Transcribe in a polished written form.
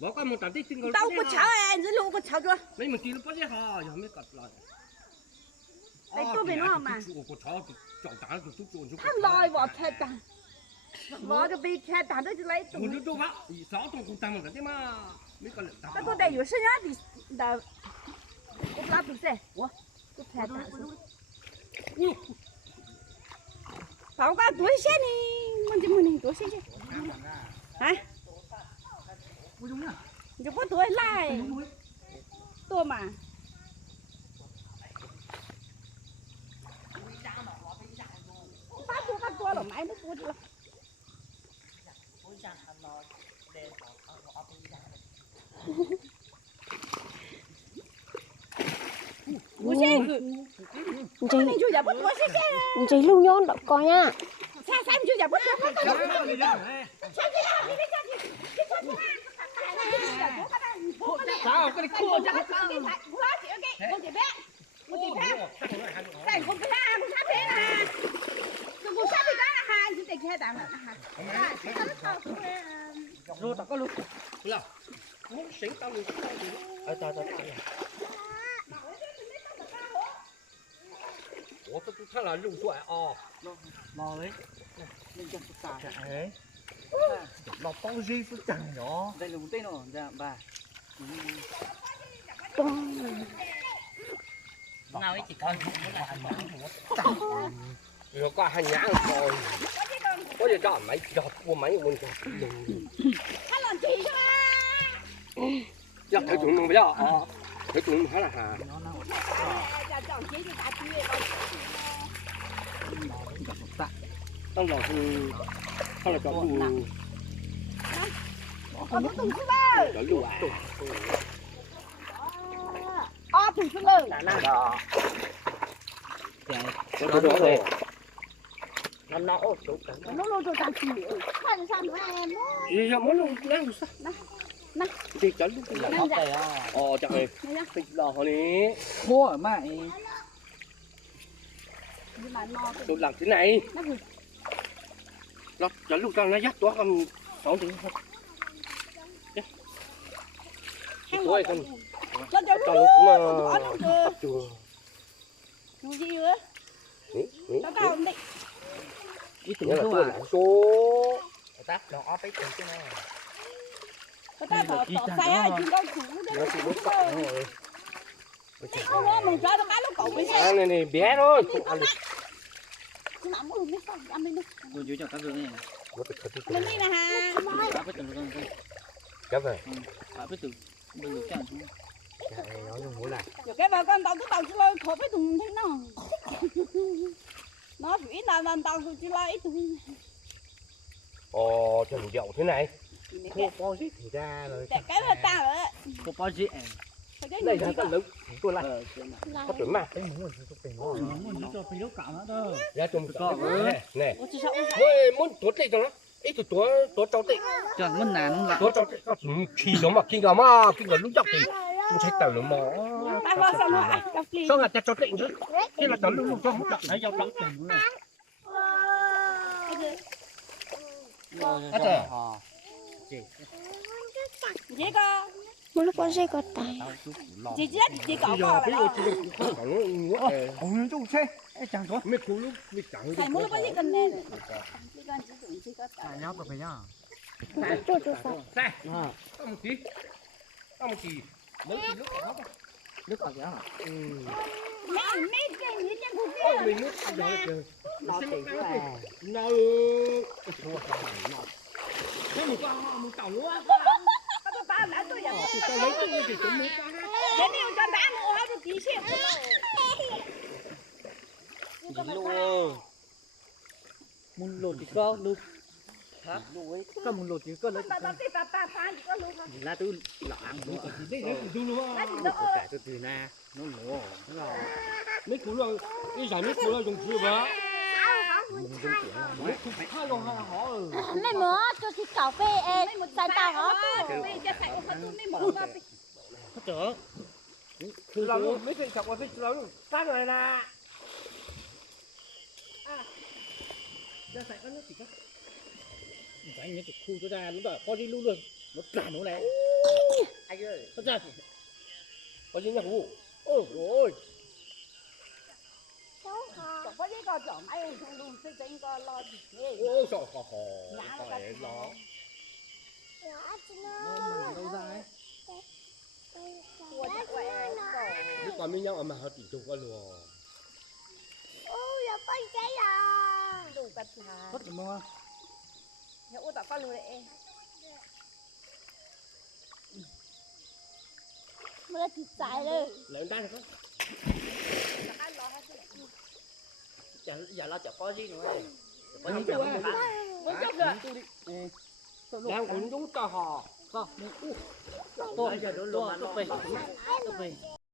bỏ con một tảng tích tinh đâu có chảo à, dưới lũ có chảo chưa? lấy một kilo bao nhiêu hả? Giờ mới cắt lại. Đấy tôi về nó mà. Có chảo chọn tảng được chút chút. Thằng lòi bỏ thẹt tảng. Bỏ cái bị thẹt tảng đó chứ lấy. Một chút chút á, sáu tuần cũng tăng một cái mà. Mấy con lợn tảng. Tôi đây有生呀，你的，我拉不是，我thẹt tảng. Tao có tuổi xe đi, mình tuổi xe chứ. Hả? Chứ có tuổi lại. Tôi mà. Phát tôi là máy nó tôi. Ủa xe. Chị lưu nhon đọc coi nha. Sao em chưa 잡았어? Sao cái này cua chắc. Rồi tao có luôn. Là muốn xỉn tao luôn. Tao. Ủa tôi thấy là lung xoài Mò đấy. Lên cho phức tạp. Đấy. Nó bao gì phức tạp nhỏ. Đây là một tên rồi, dạ bà. nào ấy chỉ coi rồi qua hai nhãn rồi có gì cho mấy giọt của mấy quân Nó làm gì chứ mà. giờ thấy chúng mình bây giờ thấy chúng mình khá là hà trong lò thì không là cho tù Còn nó tùng xuống đây. cho lù à Tùng xuống đây. đó đó rồi nó số cảnh Nó lôi cho ta chịu. Khoan sao nữa em. gì giờ muốn luôn đang sao Nè. thì cho lúc là Hấp này trời thịt lò này khô ở mày. Nhưng mà no tôi làm thế này nó gửi. nó cho lúc cho nó dắt quá không 6 tiếng không tôi không cho lúc mà tập chùa gì nữa? Tao không định. Ít nhớ là tuổi tôi à? lại số Tắt nó ốp ấy từ cái này. Tao tỏ xe ở trên con chủ nó chỉ muốn cọ rồi nó mình cho nó cá nó cậu với xe. này bé thôi không ăn được Chứ mà muốn biết sao ăn bên đó. Cô chú cho các đường này. nó phải khởi Mình đi nè ha. Phá với từng con thôi. kéo về Phá với từng bây giờ chẳng xuống. nó như mỗi lại Rồi cái bà con tao cứ tao chỉ lo khổ với tụi thế nào. Nó chỉ tao chỉ lo ít tụi. cho đủ dậu thế này không có gì thì ra rồi Để cái là tao rồi. Cô bao gì? đây là cái lớn tôi lại có tuổi mà Muốn cho phải lúc cả nữa đâu. ra chung nè Ủa chứ sao? ôi muốn tuốt tị cho nó ít tuốt cháu tị Chẳng muốn nản là tuốt cháu tị khi đó mà khi nào lúc chọc thì tôi thấy tàu nó mò Tao lo xong rồi. sao là cháu tị chứ khi là cháu lúc cho không chọc thấy dao trắng từng nữa. Gì cơ? Một lúc con sẽ có tay. Chị cậu giờ vào cái rồi. chị còn nó Ông chú xe, chẳng có. mấy cú lúc mấy chẳng Thầy muốn có gì cần nè. Đi con chỉ tưởng chỉ có À nhau phải nhá. Chỗ sao? Này, tao một tí mấy tí lúc đó Nước ở giá. mấy cái gì trên khu ôi kia. mình nước giờ kìa Nó chỉ phải. nó thế một tàu quá Tao đã tôi vậy. tao lấy cái gì cũng muốn cá Thế nếu cho đá nữa hết thì tí xíu. Luôn. Muốn lột thì có luôn. Hả? Có muốn lột thì có lấy. Tao tí ta chỉ có luôn không? Là tôi lọ ăn luôn. đây nó cũng du luôn Lá chỉ đỡ. Cả tôi từ na. Nó lỗ. Nó lọ. mấy cú rồi cái giải mấy cú rồi dùng chưa vợ Mấy mỡ cho chị cậu về xài tao hả? Bây giờ phải có tôi mới mở ra. Có trở. làm mấy cái chọc vào cái làm phát rồi nè Anh nhớ chụp khu cho ra lúc đó có đi luôn nó cả nó này anh ơi thật ra có gì nhá khu ôi ôi chẳng có gì có chọn ai không luôn xây dựng có lo gì ôi sợ khó khó phải lo đâu ra ấy. lúc còn với nhau mà họ chỉ chụp con luôn đủ cắt là Rất là ngon. hiểu ủa tao có luôn đấy Mưa thịt dài lên. lấy tay được không Giờ lo chợ có gì nữa ấy. có gì chụp muốn chụp được đang cũng chúng cho họ Tôi giờ đổ luôn mà nó về. Nó về.